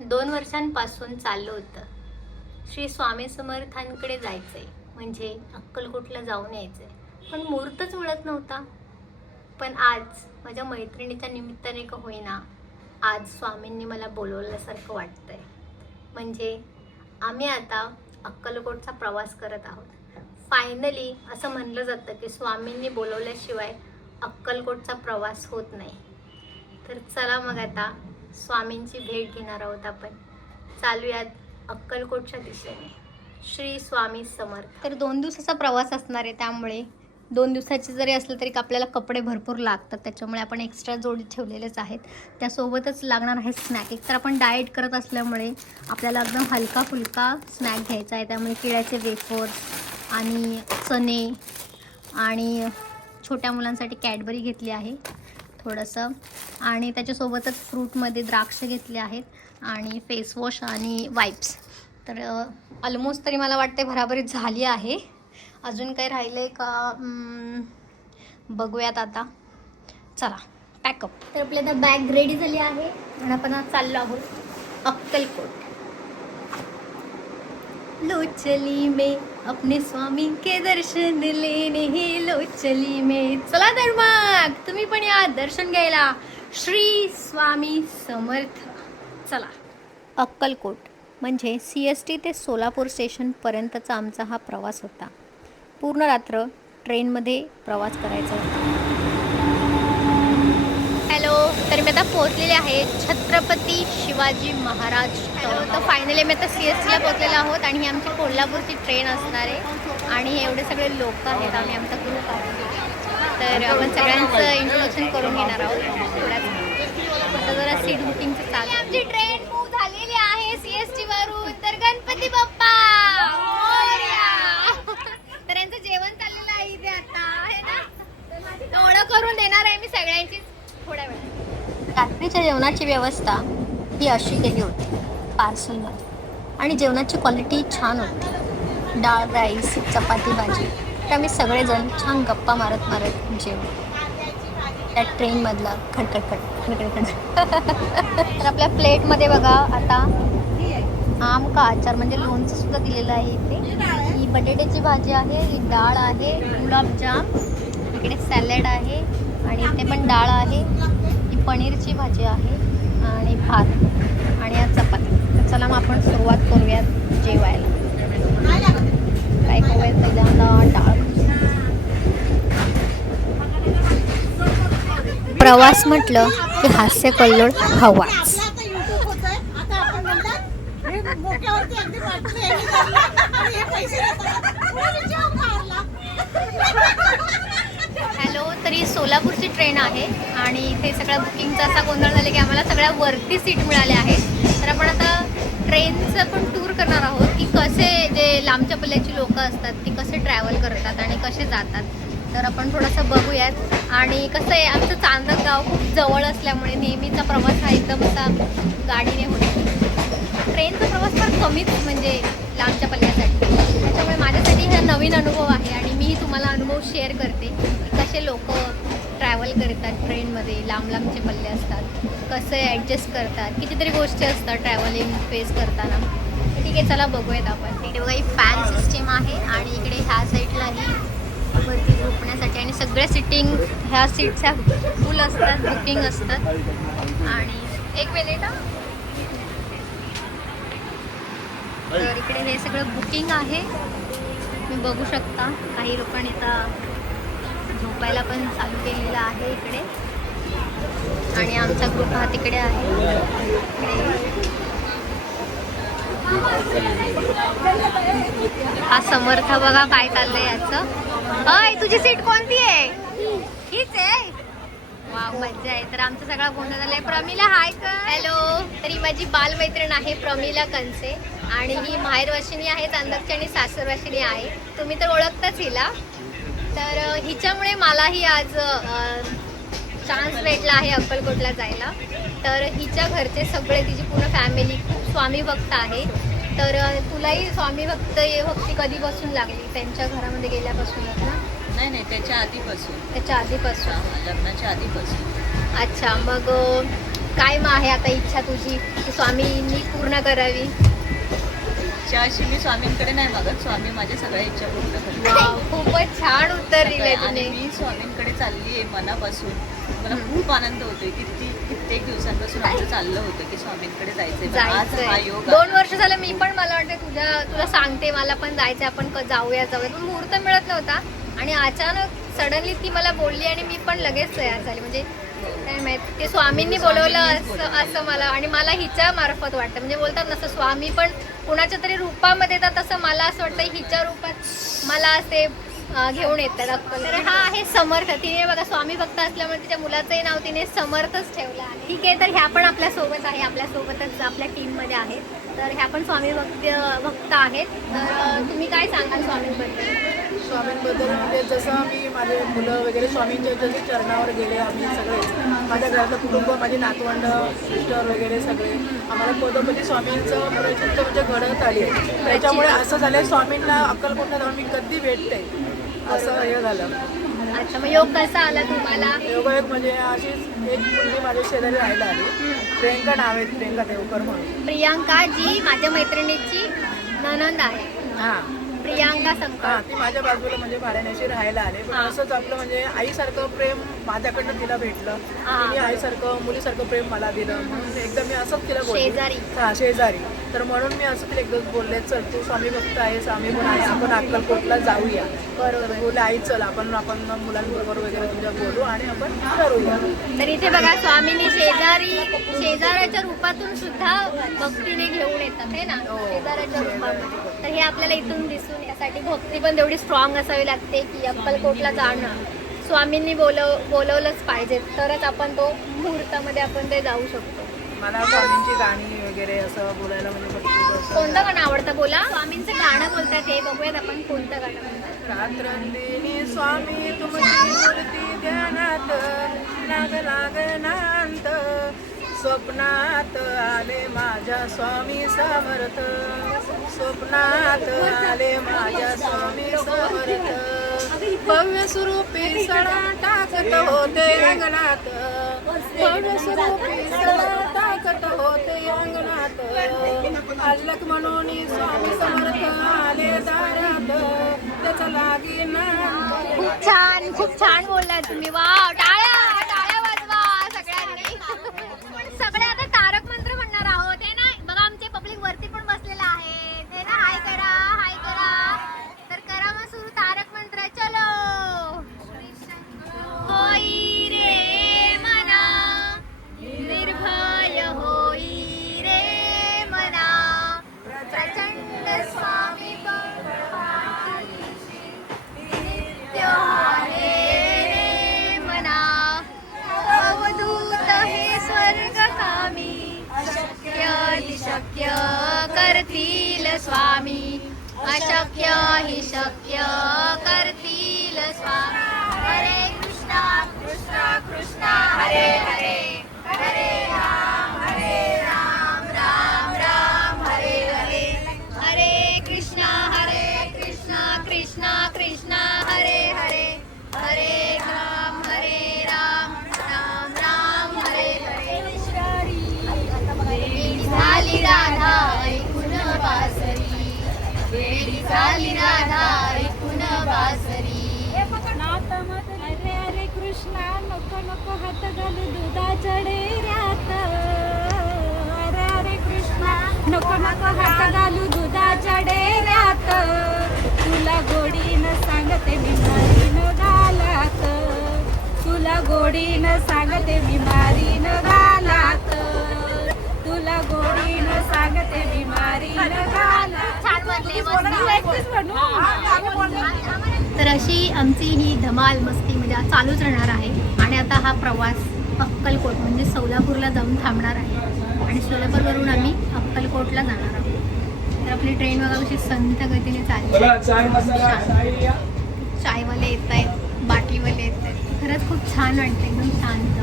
दोन वर्षांपासून चाललं होतं. श्री स्वामी समर्थांकडे जायचंय म्हणजे अक्कलकोटला जाऊन यायचंय पण मुहूर्तच मिळत नव्हता. पण आज माझ्या मैत्रिणीच्या निमित्ताने का होईना आज स्वामींनी मला बोलवल्यासारखं वाटतंय. म्हणजे आम्ही आता अक्कलकोटचा प्रवास करत आहोत. फायनली असं म्हणलं जातं की स्वामींनी बोलवल्याशिवाय अक्कलकोटचा प्रवास होत नाही. तर चला मग आता स्वामींची भेट घेणार आहोत आपण. चालूयात अक्कलकोटच्या दिशेने. श्री स्वामी समर्थ. तर दोन दिवसाचा प्रवास असणार आहे त्यामुळे. दोन दिवसाचे जरी असलं तरी आपल्याला कपडे भरपूर लागतात. त्याच्यामुळे आपण एक्स्ट्रा जोडी ठेवलेलेच आहेत. त्यासोबतच लागणार आहे स्नॅक एक तर आपण डाएट करत असल्यामुळे आपल्याला एकदम हलका फुलका स्नॅक घ्यायचा आहे. त्यामुळे किड्याचे वेफर्स आणि चणे आणि छोट्या मुलांसाठी कॅडबरी घेतली आहे. थोडंसं. आणि त्याच्यासोबतच फ्रूटमध्ये द्राक्ष घेतले आहेत आणि फेसवॉश आणि वाईप्स तर ऑलमोस्ट तरी मला वाटते भराभरी झाली आहे. अजून काही राहिलं आहे का बघूयात आता. चला पॅकअप तर आपली आता बॅग रेडी झाली आहे. आणि आपण आज चाललो आहोत अक्कलकोट. लो चली में अपने स्वामी के दर्शन लेने हे लो चली में। चला तर मग तुम्ही पण या दर्शन घ्यायला. श्री स्वामी समर्थ. चला. अक्कलकोट म्हणजे सी एस टी ते सोलापूर स्टेशनपर्यंतचा आमचा हा प्रवास होता. पूर्ण रात्र ट्रेनमध्ये प्रवास करायचा होता. हॅलो तर मी आता पोहोचलेले आहे छत्रपती शिवाजी महाराज. तर फायनली मी आता सी एस टीला पोहोचलेलो आहोत आणि ही आमची कोल्हापूरची ट्रेन असणार आहे. आणि एवढे सगळे लोक आहेत. आम्ही आमचा ग्रुप आहोत. तर आपण सगळ्यांचं इंट्रोडक्शन करून घेणार आहोत. आता जरा सीट बुकिंगचं चालू आमची ट्रेन मूव्ह झालेली आहे सी एस टी वरून. तर गणपती बाप्पा! तर यांचं जेवण चाललेलं आहे इथे आता. आहे ना ओळख करून देणार आहे मी सगळ्यांची. थोड्या वेळात रात्रीच्या जेवणाची व्यवस्था ही अशी केली होती. पार्सलमध्ये आणि जेवणाची क्वालिटी छान होती. डाळ राईस चपाती भाजी. तर आम्ही सगळेजण छान गप्पा मारत मारत जेवलो. त्या ट्रेनमधला खटखटखट खड तर आपल्या प्लेटमध्ये बघा आता आम का आचार म्हणजे लोणचं सुद्धा दिलेलं आहे इथे. ही बटाट्याची भाजी आहे ही डाळ आहे गुलाबजाम इकडे सॅलड आहे आणि इथे पण डाळ आहे. पनीरची भाजी आहे आणि भात आणि आज चपाती. तर चला मग आपण सुरुवात करूयात जेवायला. काय करूयात पहिल्यांदा डाळ. प्रवास म्हटलं की हास्य कल्लोळ हवाच हॅलो तरी सोलापूरची ट्रेन आहे आणि इथे सगळ्या बुकिंगचा असा गोंधळ झाला की आम्हाला सगळ्या वरती सीट मिळाल्या आहेत. तर आपण आता ट्रेनचं पण टूर करणार आहोत. की कसे जे लांबच्या पल्ल्याची लोकं असतात ती कसे ट्रॅव्हल करतात आणि कसे जातात तर आपण थोडंसं बघूयात. आणि कसं आहे आमचं चांदक गाव खूप जवळ असल्यामुळे नेहमीचा प्रवास हा एकदम असा गाडीने होतो. ट्रेनचा प्रवास फार कमीच म्हणजे लांबच्या पल्ल्यासाठी त्याच्यामुळे माझ्यासाठी हा नवीन अनुभव आहे आणि मी तुम्हाला अनुभव शेअर करते. कसे लोक ट्रॅव्हल करतात ट्रेनमध्ये लांब लांबचे पल्ले असतात. कसे ॲडजस्ट करतात कितीतरी गोष्टी असतात ट्रॅव्हलिंग फेस करताना. ठीक आहे चला बघूयात आपण. इकडे बघा ही फॅन सिस्टीम आहे आणि इकडे ह्या साईडलाही वरती झोपण्यासाठी आणि सगळ्या सिटिंग ह्या सीट्सच्या फुल असतात बुकिंग असतात. आणि एक मिनिट तर इकडे हे सगळं बुकिंग आहे. तुम्ही बघू शकता काही लोकांनी आता झोपायला पण चालू केलेलं आहे इकडे. आणि आमचा ग्रुप हा तिकडे आहे. हा समर्थ बघा काय चाललंय याचं. अय तुझी सीट कोणती आहे? हीच आहे. वा मज्जा आहे. तर आमचा सगळा गोंधळ झालाय. प्रमिला हाय कर हॅलो तरी माझी बालमैत्रीण आहे प्रमिला कंसे आणि ही माहेर वाशिनी आहे चांदकची आणि सासर वाशिनी आहे. तुम्ही तर ओळखताच हिला. तर हिच्यामुळे मलाही आज चान्स भेटला आहे अक्कलकोटला जायला. तर हिच्या घरचे सगळे तिची पूर्ण फॅमिली खूप स्वामी भक्त आहे. तर तुलाही स्वामी भक्त भक्ती कधीपासून लागली? त्यांच्या घरामध्ये गेल्यापासूनच ना? नाही नाही त्याच्या आधीपासून. त्याच्या आधीपासून? लग्नाच्या आधीपासून. अच्छा मग काय मग आहे आता इच्छा तुझी? की स्वामींनी पूर्ण करावी? इच्छा अशी मी स्वामींकडे नाही मागत. स्वामी माझ्या सगळ्या इच्छा पूर्ण करतात. खूपच छान उत्तर दिलंय आणि तुम्ही. मी स्वामींकडे चालली आहे मनापासून. मला खूप आनंद होतोय किती कित्येक दिवसांपासून आमचं चाललं होतं की स्वामींकडे जायचंय. पण आज हा जायचंय योग दोन वर्ष झालं मी पण मला वाटतं तुझ्या तुला सांगते मला पण जायचंय आपण क- जाऊया जाऊया. पण मुहूर्त मिळत नव्हता. आणि अचानक सडनली ती मला बोलली आणि मी पण लगेच तयार झाली. म्हणजे काय माहीत? ते स्वामींनी बोलवलं असं. असं मला आणि मला हिच्या मार्फत वाटतं. म्हणजे बोलतात नसं स्वामी पण कुणाच्या तरी रूपामध्ये येतात तसं मला असं वाटतं हिच्या रूपात मला असे घेऊन येतात. अक्कल तर हा आहे समर्थ. तिने बघा स्वामी भक्त असल्यामुळे तिच्या मुलाचंही नाव तिने समर्थच ठेवलं आहे. ठीक आहे तर ह्या पण आपल्यासोबत आहे. आपल्या सोबतच आपल्या टीममध्ये आहेत. तर ह्या पण स्वामी भक्त भक्त आहेत. तर तुम्ही काय सांगाल स्वामींबद्दल? स्वामींबद्दल म्हणजे जसं मी माझे मुलं वगैरे स्वामींच्या जसे चरणावर गेले आम्ही सगळे माझ्या घरातलं कुटुंब माझे नातवंड सिस्टर वगैरे सगळे आम्हाला पदोपदी स्वामींचं प्रचित्त म्हणजे घडत आली त्याच्यामुळे असं झालं स्वामींना अक्कलकोटला जाऊन मी कधी भेटते असं हे झालं. अच्छा मग योग कसा आला तुम्हाला? योगायोग म्हणजे अशीच एक मुलगी माझ्या शेजारी राहायला आली. प्रियंका नाव आहे प्रियंका देवकर म्हणून. प्रियांका जी माझ्या मैत्रिणीची ननंद आहे. हां. प्रियांका संकट ती माझ्या बाजूला म्हणजे भाड्यानेशी राहायला आले. पण. असंच आपलं म्हणजे आईसारखं प्रेम माझ्याकडनं तिला भेटलं. तिने आईसारखं मुलीसारखं प्रेम मला दिलं. म्हणून एकदा मी असंच तिला शेजारी. हा शेजारी. तर म्हणून मी असं तिला एकदा बोलले चल तू स्वामी भक्त आहे स्वामी पण आहे आपण अक्कलकोटला जाऊया. बरोबर. बोलले आई चल आपण आपण मुलांबरोबर वगैरे तुझ्या बोलू आणि आपण करूया तर इथे बघा स्वामींनी शेजारी शेजाऱ्याच्या रूपातून सुद्धा भक्तीने घेऊन येतात हे ना? हो. शेजाऱ्याच्या रूपामध्ये. तर हे आपल्याला इथून दिसून यासाठी भक्ती पण तेवढी स्ट्रॉंग असावी लागते की अक्कलकोटला जाणं. स्वामींनी बोलव बोलवलंच पाहिजे. तरच आपण तो मुहूर्तामध्ये आपण ते जाऊ शकतो. मला स्वामींची गाणी वगैरे असं बोलायला म्हणजे कोणतं गाणं आवडतं बोला? स्वामींचं गाणं बोलतात हे बघूयात आपण कोणतं गाणं रात्रंदिनी स्वामी तुमची मूर्ती ध्यानात लागनांत. स्वप्नात आले माझ्या स्वामी समर्थ स्वप्नात आले माझ्या स्वामी समर्थ भव्य स्वरूपी सडा टाकत होते अंगणात. भव्य स्वरूपी सडा टाकत होते अंगणात. अल्लक म्हणून स्वामी समर्थ आले दारात. त्याचा लागे ना खूप छान खूप छान बोललाय तुम्ही. वा हात घालू दुधाच्या डेऱ्यात. अरे अरे कृष्णा नको नको हात घालू दुधाच्या डेऱ्यात. तुला गोडीनं सांगते मी मारीन गालात तुला गोडीनं सांगते मी मारीन गोडीनं सांगते. तर अशी आमची ही धमाल मस्ती म्हणजे चालूच राहणार आहे. आणि आता हा प्रवास अक्कलकोट म्हणजे सोलापूरला जाऊन थांबणार आहे. आणि सोलापूरवरून आम्ही अक्कलकोटला जाणार आहोत. तर आपली ट्रेन बघा कशी संत गतीने चालली. आहे. चायवाले येत आहेत बाटलीवाले येत आहेत. खरंच खूप छान वाटतं एकदम शांत.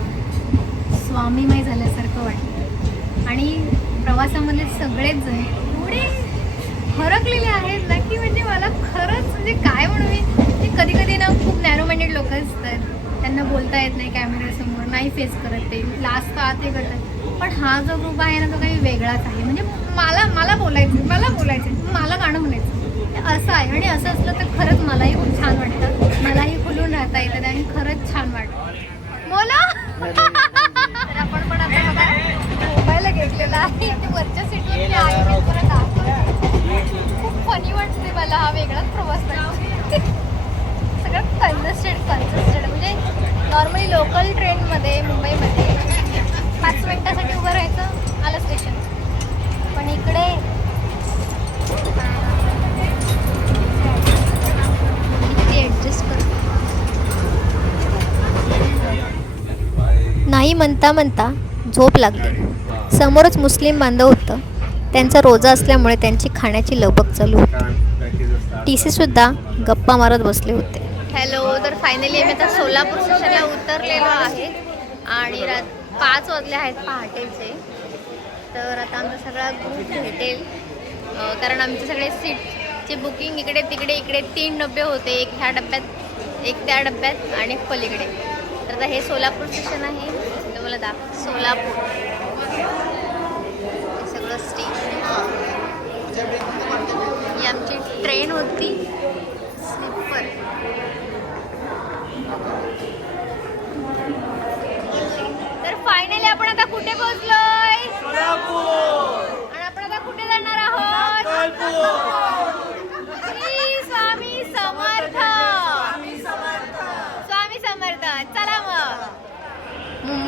स्वामीमय झाल्यासारखं वाटतं आणि प्रवासामध्ये सगळेच जण एवढे फरकलेले आहेत ना की म्हणजे मला खरंच म्हणजे काय म्हणू मी? कधी कधी ना खूप नॅरो माइंडेड लोक असतात. त्यांना बोलता येत नाही कॅमेऱ्यासमोर नाही फेस करत ते. लास्ट का ते करतात. पण हा जो ग्रुप आहे ना तो काही वेगळाच आहे. म्हणजे मला मला बोलायचं मला बोलायचं मला गाणं म्हणायचं. असं आहे आणि असं असलं तर खरंच मलाही खूप छान वाटतं. मलाही खुलून राहता येतं आणि खरंच छान वाटतं. बोला! आपण पण आता बघा. घेतलेला आहे. ते वरच्या सीटवर मी मी परत दाखवते. खूप फनी वाटते मला हा वेगळाच प्रवास सगळं कंजस्टेड कंजस्टेड म्हणजे नॉर्मली लोकल ट्रेनमध्ये मुंबईमध्ये पाच मिनिटासाठी उभं राहायचं आलं स्टेशन पण इकडे ॲडजस्ट कर नाही म्हणता म्हणता झोप लागली. समोरच मुस्लिम बांधव होतं. त्यांचा रोजा असल्यामुळे त्यांची खाण्याची लगबग चालू होती. टी सीसुद्धा गप्पा मारत बसले होते. हॅलो तर फायनली आम्ही आता सोलापूर स्टेशनला उतरलेलो आहे. आणि रात पाच वाजले आहेत पहाटेचे. तर आता आमचा सगळा ग्रुप भेटेल. कारण आमचे सगळे सीटचे बुकिंग इकडे तिकडे इकडे तीन डबे होते. एक ह्या डब्यात एक त्या डब्यात आणि एक पलीकडे. तर आता हे सोलापूर स्टेशन आहे. तुम्हाला दाख सोलापूर. हे सगळं स्टेशन ही आमची ट्रेन होती. स्लीपर तर फायनली आपण आता कुठे पोहोचलोय? आणि आपण आता कुठे जाणार आहोत श्री स्वामी समर्थ स्वामी समर्थ चला मग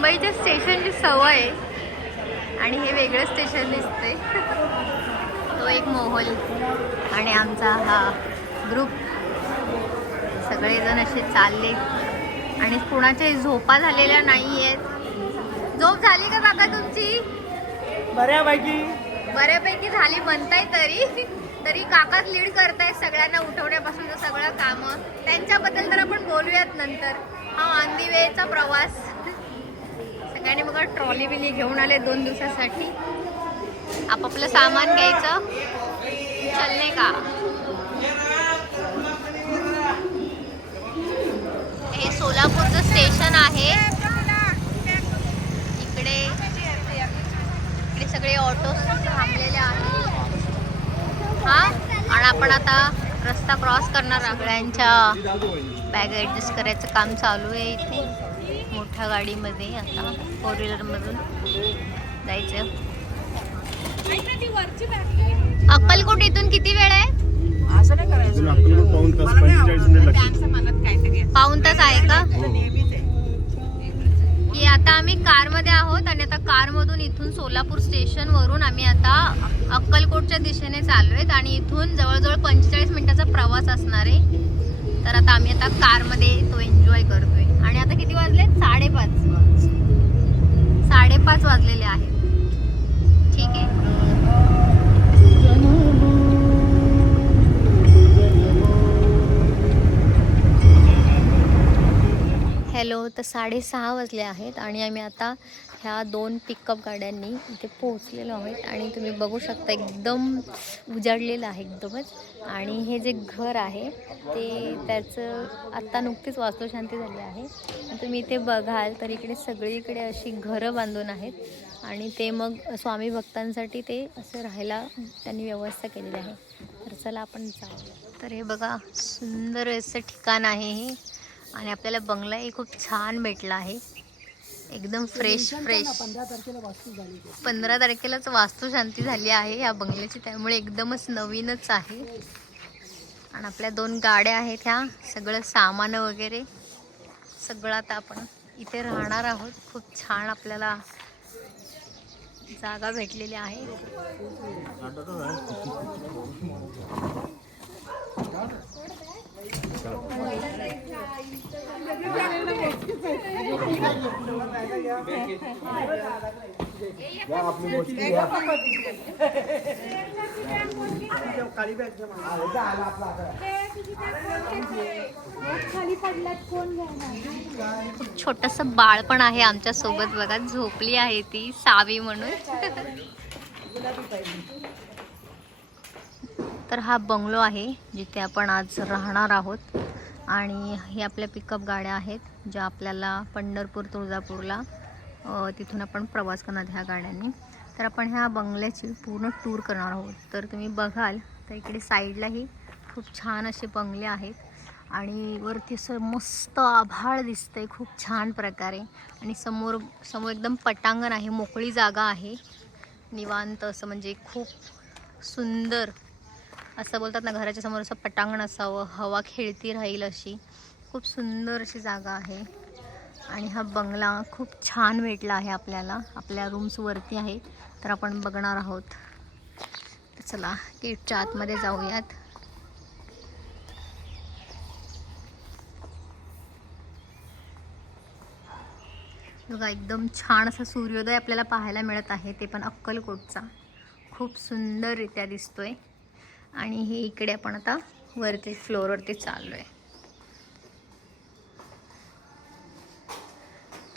मुंबईच्या स्टेशनची सवय आहे. आणि हे वेगळं स्टेशन दिसते तो एक मोहोल आणि आमचा हा ग्रुप. सगळेजण असे चालले. आणि कुणाच्याही झोपा झालेल्या नाही आहेत झोप झाली का काका तुमची? बऱ्यापैकी. बऱ्यापैकी झाली म्हणताय तरी. तरी काकाच लीड करतायत सगळ्यांना उठवण्यापासून सगळं कामं. त्यांच्याबद्दल तर आपण बोलूयात नंतर. हा वेचा प्रवास. सगळ्यांनी बघा ट्रॉली बिली घेऊन आले दोन दिवसासाठी. आपापलं सामान घ्यायचं. चलने का? हे सोलापूरचं स्टेशन आहे. इकडे इकडे सगळे ऑटो थांबलेले आहेत. हा? आणि आपण आता रस्ता क्रॉस करणार सगळ्यांच्या बॅग ॲडजस्ट करायचं काम चालू आहे इथे. मोठ्या गाडीमध्ये आता फोर व्हीलरमधून जायचं. अक्कलकोट इथून किती वेळ आहे? पाऊन तास आहे का? की आता आम्ही कारमध्ये आहोत आणि आता कारमधून इथून सोलापूर स्टेशनवरून आम्ही आता अक्कलकोटच्या दिशेने चाललो आहेत आणि इथून जवळजवळ पंचेचाळीस मिनिटाचा प्रवास असणार आहे. तर आता आम्ही आता कारमध्ये तो एन्जॉय करतोय. आणि आता किती वाजले? साडेपाच. साडेपाच वाजलेले आहेत. ठीक आहे. हॅलो तर साडेसहा वाजले आहेत आणि आम्ही आता ह्या दोन पिकअप गाड्यांनी इथे पोहोचलेलो आहोत आणि तुम्ही बघू शकता एकदम उजाडलेलं आहे एकदमच. आणि हे जे घर आहे ते त्याचं आत्ता नुकतीच वास्तुशांती झाली आहे. तुम्ही इथे बघाल तर इकडे सगळीकडे अशी घरं बांधून आहेत. आणि ते मग स्वामी भक्तांसाठी ते असं राहायला त्यांनी व्यवस्था केलेली आहे. तर चला आपण जाऊ तर हे बघा सुंदर असं ठिकाण आहे हे. आणि आपल्याला बंगलाही खूप छान भेटला आहे. एकदम फ्रेश फ्रेश पंधरा तारखेला वास्तू झाली पंधरा तारखेलाच वास्तुशांती झाली आहे या बंगल्याची त्यामुळे एकदमच नवीनच आहे. आणि आपल्या दोन गाड्या आहेत ह्या सगळं सामान वगैरे. सगळं आता आपण इथे राहणार आहोत. खूप छान आपल्याला जागा भेटलेली आहे. खूप छोटंसं बाळ पण आहे आमच्यासोबत बघा झोपली आहे ती सावी म्हणून. तर हा बंगलो आहे जिथे आपण आज राहणार आहोत. आणि हे आपल्या पिकअप गाड्या आहेत ज्या आपल्याला पंढरपूर तुळजापूरला तिथून आपण प्रवास करणार ह्या गाड्यांनी. तर आपण ह्या बंगल्याची पूर्ण टूर करणार आहोत. तर तुम्ही बघाल तर इकडे साईडलाही खूप छान असे बंगले आहेत. आणि वरती असं मस्त आभाळ दिसतंय खूप छान प्रकारे. आणि समोर समोर एकदम पटांगण आहे मोकळी जागा आहे. निवांत असं म्हणजे खूप सुंदर असं बोलतात ना घराच्या समोर असं पटांगण असावं हवा खेळती राहील अशी. खूप सुंदर अशी जागा आहे. आणि हा बंगला खूप छान भेटला आहे आपल्याला. आपल्या रूम्सवरती आहे तर आपण बघणार आहोत. चला गेटच्या आतमध्ये जाऊयात. बघा एकदम छान असा सूर्योदय आपल्याला पाहायला मिळत आहे ते पण अक्कलकोटचा. खूप सुंदररित्या दिसतोय. आणि हे इकडे आपण आता वरती फ्लोअरवरती चाललो आहे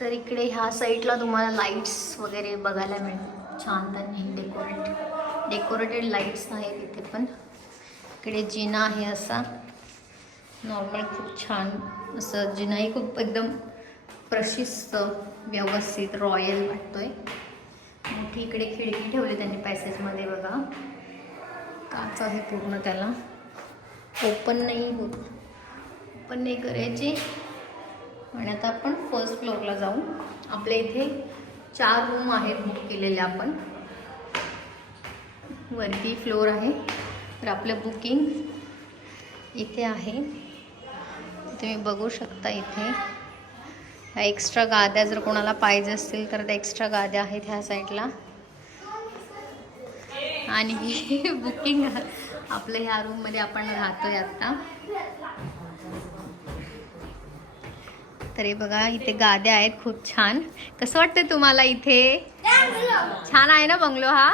तर इकडे ह्या साईडला तुम्हाला लाईट्स वगैरे बघायला मिळेल छान त्यांनी डेकोरेट डेकोरेटेड लाईट्स आहेत इथे पण. इकडे जिना आहे असा. नॉर्मल खूप छान असं जिनाही खूप एकदम प्रशिस्त व्यवस्थित रॉयल वाटतोय. मोठी इकडे खिडकी ठेवली त्यांनी पॅसेजमध्ये बघा. काच आहे पूर्ण त्याला. ओपन नाही होत. ओपन नाही करायची. आणि आता आपण फर्स्ट फ्लोअरला जाऊ. आपल्या इथे चार रूम आहेत बुक केलेले आपण. वरती फ्लोअर आहे. तर आपलं बुकिंग इथे आहे. तुम्ही बघू शकता इथे. ह्या एक्स्ट्रा गाद्या जर कोणाला पाहिजे असतील तर त्या एक्स्ट्रा गाद्या आहेत ह्या साईडला आणि बुकिंग आपल्या ह्या रूममध्ये आपण राहतोय आत्ता तर हे बघा इथे गाद्या आहेत खूप छान. कसं वाटतंय तुम्हाला इथे? छान आहे ना बंगलो हा?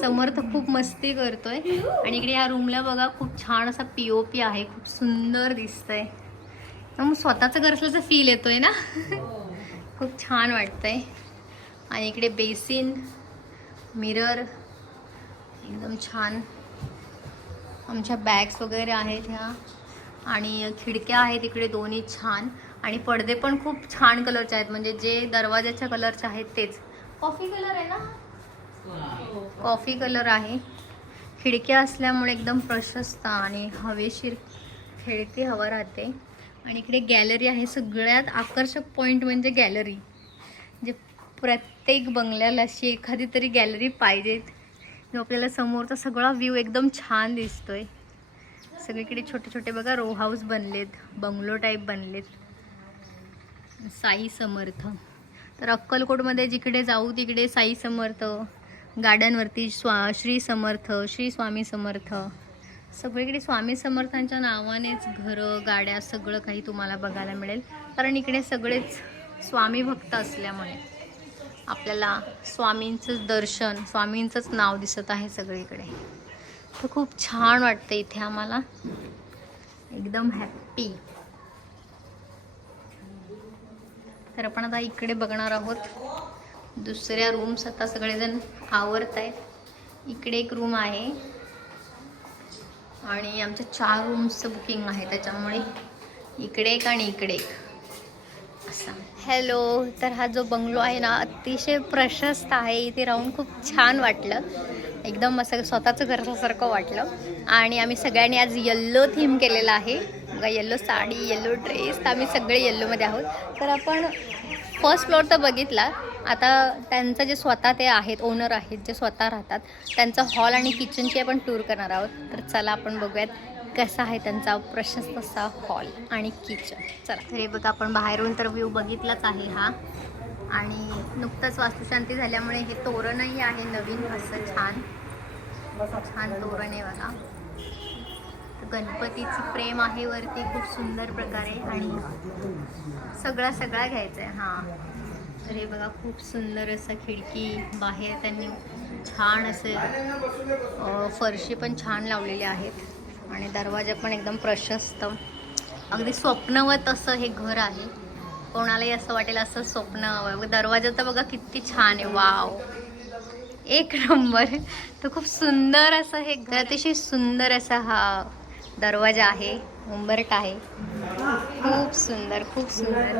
समर्थ खूप मस्ती करतोय. आणि इकडे या रूमला बघा खूप छान असा पी आहे खूप सुंदर दिसतंय. मग स्वतःचं घर असल्याचा फील येतोय ना? खूप छान वाटतंय. आणि इकडे बेसिन मिरर एकदम छान. आमच्या बॅग्स वगैरे आहेत ह्या. आणि खिडक्या आहेत इकडे दोन्ही छान. आणि पडदे पण खूप छान कलरचे आहेत. म्हणजे जे दरवाजाच्या कलरचे आहेत तेच. कॉफी कलर आहे ना? कॉफी कलर आहे. खिडक्या असल्यामुळे एकदम प्रशस्त आणि हवेशीर खेळती हवा राहते. आणि इकडे गॅलरी आहे. सगळ्यात आकर्षक पॉईंट म्हणजे गॅलरी प्रत्येक बंगल्याला अशी एखादी तरी गॅलरी पाहिजेत जो आपल्याला समोरचा सगळा व्ह्यू एकदम छान दिसतोय. सगळीकडे छोटे छोटे बघा रो हाऊस बनलेत बंगलो टाईप बनलेत. साई समर्थ. तर अक्कलकोटमध्ये जिकडे जाऊ तिकडे साई समर्थ गार्डनवरती स्वा श्री समर्थ श्री स्वामी समर्थ. सगळीकडे स्वामी समर्थांच्या नावानेच घरं गाड्या सगळं काही तुम्हाला बघायला मिळेल. कारण इकडे सगळेच स्वामी भक्त असल्यामुळे. आपल्याला स्वामींचंच दर्शन स्वामींचंच नाव दिसत आहे सगळीकडे. तर खूप छान वाटतं इथे आम्हाला. एकदम हॅप्पी तर आपण आता इकडे बघणार आहोत. दुसऱ्या रूम्स आता सगळेजण आवरत आहेत इकडे एक रूम आहे. आणि आमच्या चार रूम्सचं बुकिंग आहे त्याच्यामुळे इकडे एक आणि इकडे एक. हॅलो तर हा जो बंगलो आहे ना अतिशय प्रशस्त आहे. इथे राहून खूप छान वाटलं. एकदम असं स्वतःचं घरासारखं वाटलं. आणि आम्ही सगळ्यांनी आज येल्लो थीम केलेला आहे. बघा येल्लो साडी येल्लो ड्रेस तर आम्ही सगळे येल्लोमध्ये आहोत. तर आपण फर्स्ट फ्लोअर तर बघितला. आता त्यांचं जे स्वतः ते आहेत ओनर आहेत जे स्वतः राहतात त्यांचा हॉल आणि किचनची आपण टूर करणार आहोत. तर चला आपण बघूयात. कसा आहे त्यांचा प्रशस्त असा हॉल आणि किचन चला. तर हे बघा आपण बाहेरून तर व्ह्यू बघितलाच आहे हा. आणि नुकतंच वास्तुशांती झाल्यामुळे हे तोरणही आहे नवीन असं छान. छान तोरण आहे बघा. गणपतीची प्रेम आहे वरती खूप सुंदर प्रकारे. आणि सगळा सगळा घ्यायचा आहे हां. तर हे बघा खूप सुंदर असं खिडकी बाहेर त्यांनी छान असे फरशी पण छान लावलेले आहेत. आणि दरवाजा पण एकदम प्रशस्त. अगदी स्वप्नवत असं हे घर आहे. कोणालाही असं वाटेल असं स्वप्न हवं. दरवाजा तर बघा किती छान आहे. वाव. एक नंबर. तर खूप सुंदर असं हे घर अतिशय सुंदर असा हा दरवाजा आहे. उंबरट आहे. खूप सुंदर खूप सुंदर.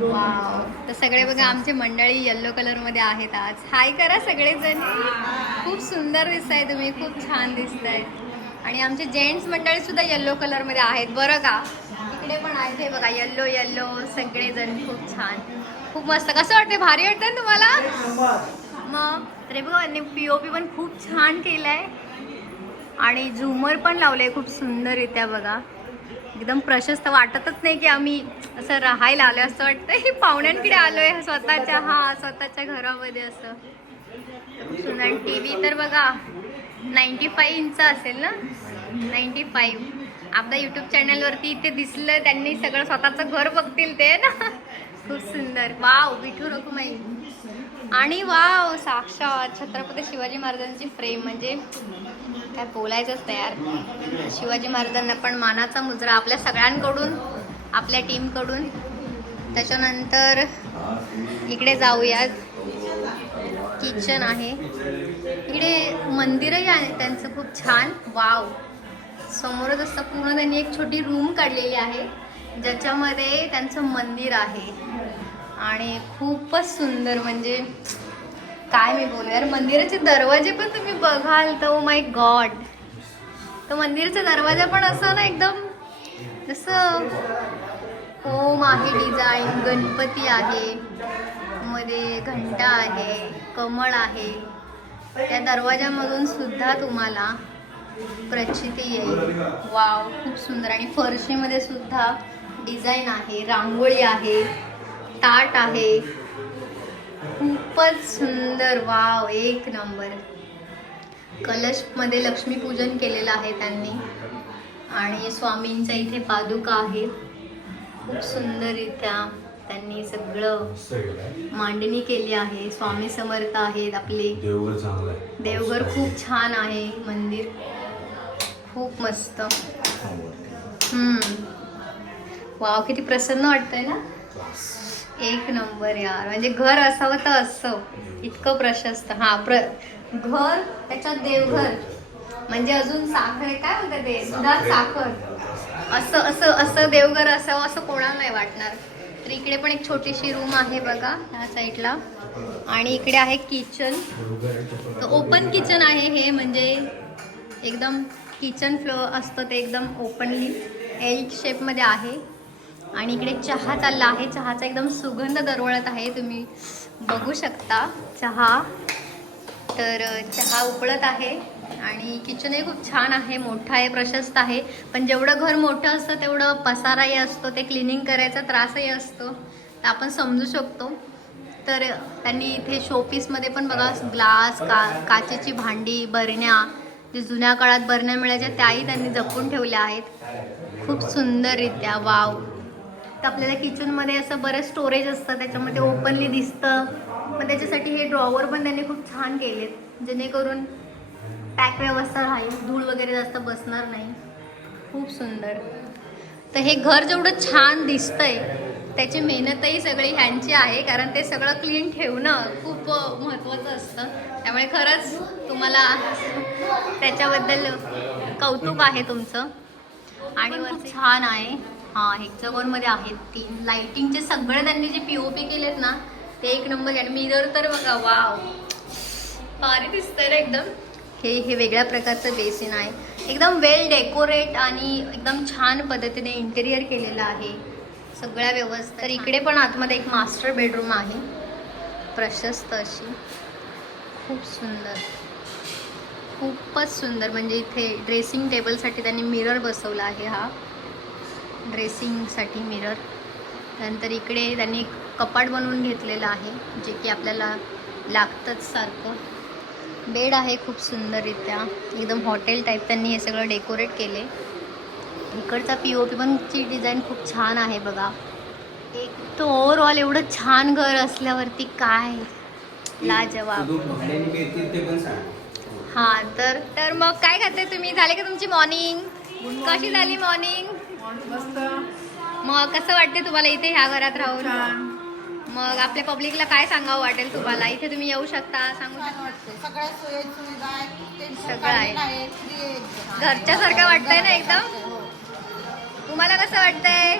वाव. तर सगळे बघा आमचे मंडळी येल्लो कलरमध्ये आहेत आज. हाय करा सगळेजण. खूप सुंदर दिसताय तुम्ही. खूप छान दिसताय. आणि आमचे जेंट्स मंडळी सुद्धा येल्लो कलरमध्ये आहेत. बरं का? इकडे पण आहेत. हे बघा येल्लो येल्लो सगळेजण खूप छान. खूप मस्त. कसं वाटतंय? भारी वाटतंय ना तुम्हाला? मग तर हे बघा ओ पीओपी पण खूप छान केलाय. आणि झुमर पण लावलंय खूप सुंदररित्या बघा. एकदम प्रशस्त वाटतच नाही की आम्ही असं राहायला आलोय असं वाटतंय. की पाहुण्यांकडे आलोय स्वतःच्या हा स्वतःच्या घरामध्ये असं. खूप टी व्ही तर बघा नाईन्टी फाईव्ह इंच असेल ना? नाईन्टी फाईव्ह आपल्या यूट्यूब चॅनलवरती इथे दिसलं त्यांनी सगळं स्वतःचं घर बघतील ते ना? खूप सुंदर. वाव विठू रखुमाई आणि वाव साक्षात छत्रपती शिवाजी महाराजांची फ्रेम म्हणजे काय बोलायचंच तयार शिवाजी महाराजांना पण मानाचा मुजरा आपल्या सगळ्यांकडून आपल्या टीमकडून त्याच्यानंतर इकडे जाऊयात. किचन आहे. इकडे मंदिरही आहे त्यांचं खूप छान. वाव समोरच असं पूर्ण त्यांनी एक छोटी रूम काढलेली आहे ज्याच्यामध्ये त्यांचं मंदिर आहे. आणि खूपच सुंदर म्हणजे काय मी बोलू यार मंदिराचे दरवाजे पण तुम्ही बघाल तर ओ माय गॉड तर मंदिराचा दरवाजा पण असं ना एकदम जसं ओम आहे डिझाईन गणपती आहे मध्ये घंटा आहे. कमळ आहे. त्या दरवाजामधून सुद्धा तुम्हाला प्रचिती येईल. वाव खूप सुंदर. आणि फरशीमध्ये सुद्धा डिझाईन आहे रांगोळी आहे ताट आहे. खूपच सुंदर. वाव एक नंबर. कलशमध्ये लक्ष्मीपूजन केलेलं आहे त्यांनी. आणि स्वामींचा इथे पादुका आहे खूप सुंदररित्या. त्यांनी सगळं मांडणी केली आहे. स्वामी समर्थ आहेत आपले. देवघर चांगला आहे. देवघर खूप छान आहे. मंदिर खूप मस्त. हम्म. वाव किती प्रसन्न वाटतंय ना? एक नंबर यार. म्हणजे घर असावं तर असं. इतकं प्रशस्त. हा प्र घर त्याच्यात देवघर. म्हणजे अजून साखर काय म्हणतात ते? दुधात साखर. असं असं असं देवघर असावं असं कोणाला नाही वाटणार. तर इकडे पण एक छोटीशी रूम आहे बघा ह्या साईडला आणि इकडे आहे किचन तर ओपन किचन आहे हे म्हणजे एकदम किचन फ्लोअर असतं ते एकदम ओपनली एल शेपमध्ये आहे. आणि इकडे चहा चालला आहे. चहाचा एकदम सुगंध दरवळत आहे तुम्ही बघू शकता. चहा. तर चहा उकळत आहे. आणि किचनही खूप छान आहे मोठं आहे प्रशस्त आहे. पण जेवढं घर मोठं असतं तेवढं पसाराही असतो ते क्लिनिंग करायचा त्रासही असतो. तर आपण समजू शकतो. तर त्यांनी इथे शोपीसमध्ये पण बघा ग्लास का काचेची भांडी बरण्या जे जुन्या काळात बरण्या मिळायच्या त्याही त्यांनी जपून ठेवल्या आहेत. खूप सुंदररित्या वाव. तर आपल्याला किचनमध्ये असं बरं स्टोरेज असतं त्याच्यामध्ये ओपनली दिसतं. मग त्याच्यासाठी हे ड्रॉवर पण त्यांनी खूप छान केलेत. जेणेकरून पॅक व्यवस्था राहील धूळ वगैरे जास्त बसणार नाही. खूप सुंदर. तर हे घर जेवढं छान दिसतंय त्याची मेहनतही सगळी ह्यांची आहे कारण ते सगळं क्लीन ठेवणं खूप महत्त्वाचं असतं. त्यामुळे खरंच तुम्हाला त्याच्याबद्दल कौतुक आहे तुमचं. आणि खूप छान आहे हा हेक्झागॉनमध्ये आहेत तीन. लाइटिंगचे सगळे त्यांनी जे पी ओ पी केलेत ना ते एक नंबर आणि मिरर तर बघा वाव भारी दिसतंय ना एकदम. हे हे वेगळ्या प्रकारचं बेसिन आहे. एकदम वेल डेकोरेट आणि एकदम छान पद्धतीने इंटेरियर केलेलं आहे. सगळ्या व्यवस्था तर इकडे पण आतमध्ये एक मास्टर बेडरूम आहे. प्रशस्त अशी. खूप सुंदर. खूपच सुंदर. म्हणजे इथे ड्रेसिंग टेबलसाठी त्यांनी मिरर बसवला आहे हा. ड्रेसिंगसाठी मिरर नंतर इकडे त्यांनी एक कपाट बनवून घेतलेलं आहे जे की आपल्याला लागतंच सारखं. बेड आहे खूप सुंदररित्या. एकदम हॉटेल टाईप त्यांनी हे सगळं डेकोरेट केले. इकडचा पी ओ पी पण ची डिझाईन खूप छान आहे बघा. एक तर ओव्हरऑल एवढं छान घर असल्यावरती काय? लाजवाब. हा तर तर मग काय खाते तुम्ही? झाले का तुमची मॉर्निंग कशी झाली मॉर्निंग मस्त. मग कसं वाटते तुम्हाला इथे ह्या घरात राहून? मग आपल्या पब्लिकला काय सांगावं वाटेल तुम्हाला? इथे तुम्ही येऊ शकता सांगू शकता. सगळ्या सोयी सुविधा आहेत. टेन्शन सगळं आहे. आहे. घरच्यासारखं वाटतंय ना एकदम? हो. तुम्हाला कसं वाटतंय?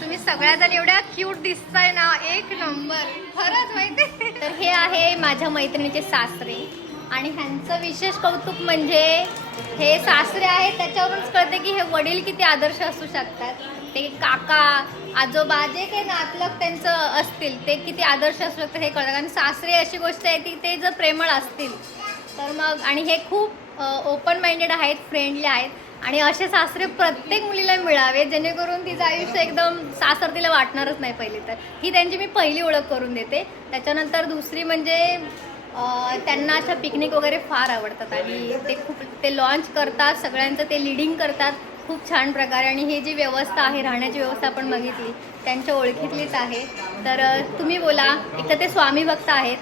तुम्ही सगळ्याजण एवढ्या क्यूट दिसताय ना एक नंबर खरंच माहिती? तर हे आहे माझ्या मैत्रिणीचे सासरे. आणि ह्यांचं विशेष कौतुक म्हणजे हे सासरे आहेत त्याच्यावरूनच कळते की हे वडील किती आदर्श असू शकतात. ते काका आजोबा जे काही नातलग त्यांचं असतील ते किती आदर्श असू शकतात हे कळतं कारण सासरे अशी गोष्ट आहे की ते जर प्रेमळ असतील तर मग आणि हे खूप ओपन माइंडेड आहेत फ्रेंडली आहेत. आणि असे सासरे प्रत्येक मुलीला मिळावे जेणेकरून तिचं आयुष्य एकदम सासर तिला वाटणारच नाही पहिले तर. ही त्यांची मी पहिली ओळख करून देते. त्याच्यानंतर दुसरी म्हणजे त्यांना अशा पिकनिक वगैरे फार आवडतात. आणि ते खूप ते लॉन्च करतात सगळ्यांचं ते लिडिंग करतात. खूप छान प्रकारे आणि ही जी व्यवस्था आहे राहण्याची व्यवस्था आपण बघितली त्यांच्या ओळखीतलीच आहे. तर तुम्ही बोला एक तर ते स्वामी भक्त आहेत.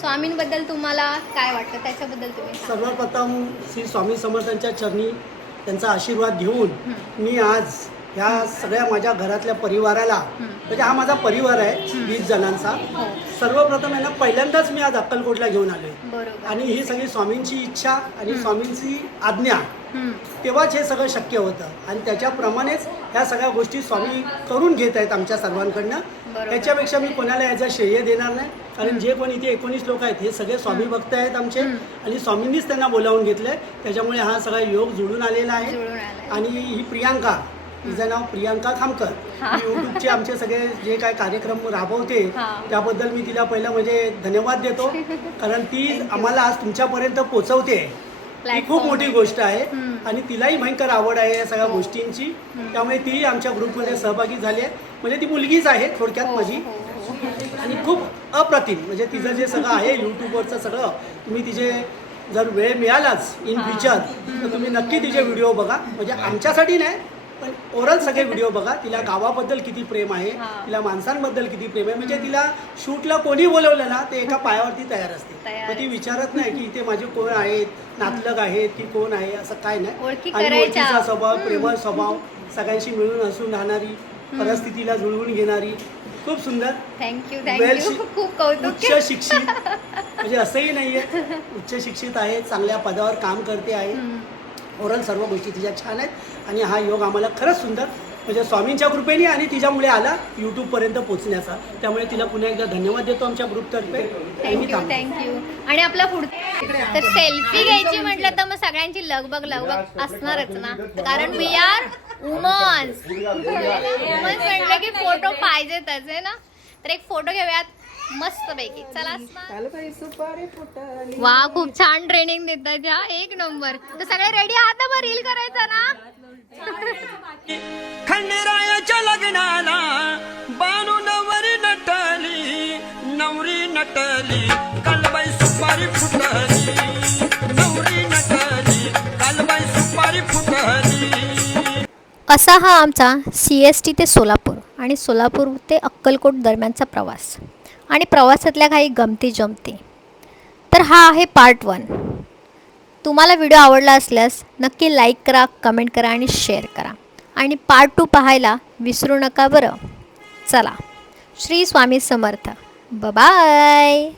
स्वामींबद्दल तुम्हाला काय वाटतं? त्याच्याबद्दल तुम्ही. सर्वप्रथम श्री स्वामी समर्थांच्या चरणी त्यांचा आशीर्वाद घेऊन मी आज ह्या सगळ्या माझ्या घरातल्या परिवाराला म्हणजे हा माझा परिवार आहे वीस जणांचा. हो. सर्वप्रथम आहे ना पहिल्यांदाच मी आज अक्कलकोटला घेऊन आलोय. आणि ही सगळी स्वामींची इच्छा आणि स्वामींची आज्ञा. तेव्हाच हे सगळं शक्य होतं. आणि त्याच्याप्रमाणेच ह्या सगळ्या गोष्टी स्वामी करून घेत आहेत आमच्या सर्वांकडनं. त्याच्यापेक्षा मी कोणाला याचं श्रेय देणार नाही. कारण जे कोण इथे एकोणीस लोक आहेत हे सगळे स्वामी भक्त आहेत आमचे. आणि स्वामींनीच त्यांना बोलावून घेतलंय. त्याच्यामुळे हा सगळा योग जुळून आलेला आहे. आणि ही प्रियांका तिचं नाव प्रियांका खामकर. ही. युट्यूबचे आमचे सगळे जे काय कार्यक्रम राबवते हा. त्याबद्दल मी तिला पहिलं म्हणजे धन्यवाद देतो. कारण ती आम्हाला आज तुमच्यापर्यंत पोचवते ही खूप मोठी. गोष्ट आहे. आणि तिलाही भयंकर आवड आहे या सगळ्या गोष्टींची. त्यामुळे ती आमच्या ग्रुपमध्ये सहभागी झाली आहे. म्हणजे ती मुलगीच आहे थोडक्यात हो, माझी. हो, हो. आणि खूप अप्रतिम. म्हणजे तिचं जे सगळं आहे यूट्यूबवरचं सगळं तुम्ही तिचे जर वेळ मिळालाच इन फ्युचर तर तुम्ही नक्की तिचे व्हिडिओ बघा. म्हणजे आमच्यासाठी नाही पण ओव्हरऑल सगळे व्हिडिओ बघा तिला गावाबद्दल किती प्रेम आहे. तिला माणसांबद्दल किती प्रेम आहे. म्हणजे तिला शूटला कोणी बोलवलं ना ते एका पायावरती तयार असते. मग ती विचारत नाही की इथे माझे कोण आहेत नातलग आहेत की कोण आहे असं काय नाही. आणि. ओळखीचा स्वभाव प्रेमळ स्वभाव सगळ्यांशी मिळून हसून राहणारी परिस्थितीला जुळवून घेणारी. खूप सुंदर. थँक्यू थँक्यू खूप कौतुक. उच्च शिक्षित. म्हणजे असंही नाहीये. उच्च शिक्षित आहे चांगल्या पदावर काम करते आहे. ओव्हरऑल सर्व गोष्टी तिच्या छान आहेत. आणि हा योग आम्हाला खरंच सुंदर म्हणजे स्वामींच्या कृपेने आणि तिच्यामुळे आला यूट्यूबपर्यंत पोहोचण्याचा. त्यामुळे तिला पुन्हा एकदा धन्यवाद देतो आमच्या ग्रुपतर्फे थँक्यू. थँक्यू आणि आपला पुढचा तर सेल्फी घ्यायची म्हटलं तर मग सगळ्यांची लगबग लगबग असणारच ना. कारण वी आर वुमन्स वुमन्स म्हटलं की फोटो पाहिजेतच आहे ना? तर एक फोटो घेऊयात. मस्त पैकी चला वा खूप छान ट्रेनिंग देतात हा एक नंबर. तर सगळे रेडी आहात ना मग? रील करायचा ना? खंडेरायाच्या लग्नाला बानू नवरी नटली नवरी नटली कालबाई सुपारी फुटली. नवरी नटली कालबाई सुपारी फुटली. असा हा आमचा सी एस टी ते सोलापूर आणि सोलापूर ते अक्कलकोट दरम्यानचा प्रवास? आणि प्रवासातल्या काही गमती जमती. तर हा आहे पार्ट वन तुम्हाला व्हिडिओ आवडला असल्यास नक्की लाईक करा कमेंट करा आणि शेअर करा. आणि पार्ट टू पाहायला विसरू नका बरं. चला. श्री स्वामी समर्थ. बाय